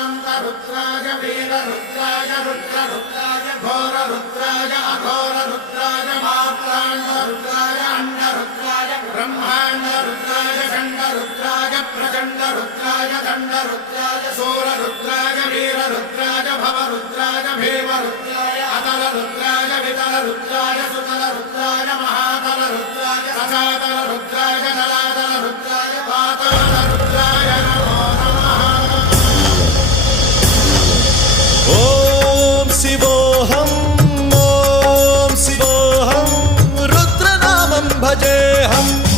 शान्तरुद्राय वीररुद्राय रुद्ररुद्राय घोररुद्राय अघोररुद्राय मात्राण्डरुद्राय अण्डरुद्राय ब्रह्माण्डरुद्राय षण्डरुद्राय प्रचण्डरुद्राय दण्डरुद्राय शूररुद्राय वीररुद्राय भवरुद्राय भीमरुद्राय अतलरुद्राय वितलरुद्राय सुतलरुद्राय महातलरुद्राय रसातलरुद्राय जलातलरुद्राय पातालरुद्राय नमो नमः। ॐ शिवोऽहं ॐ शिवोऽहं रुद्रनामं भजेऽहम्।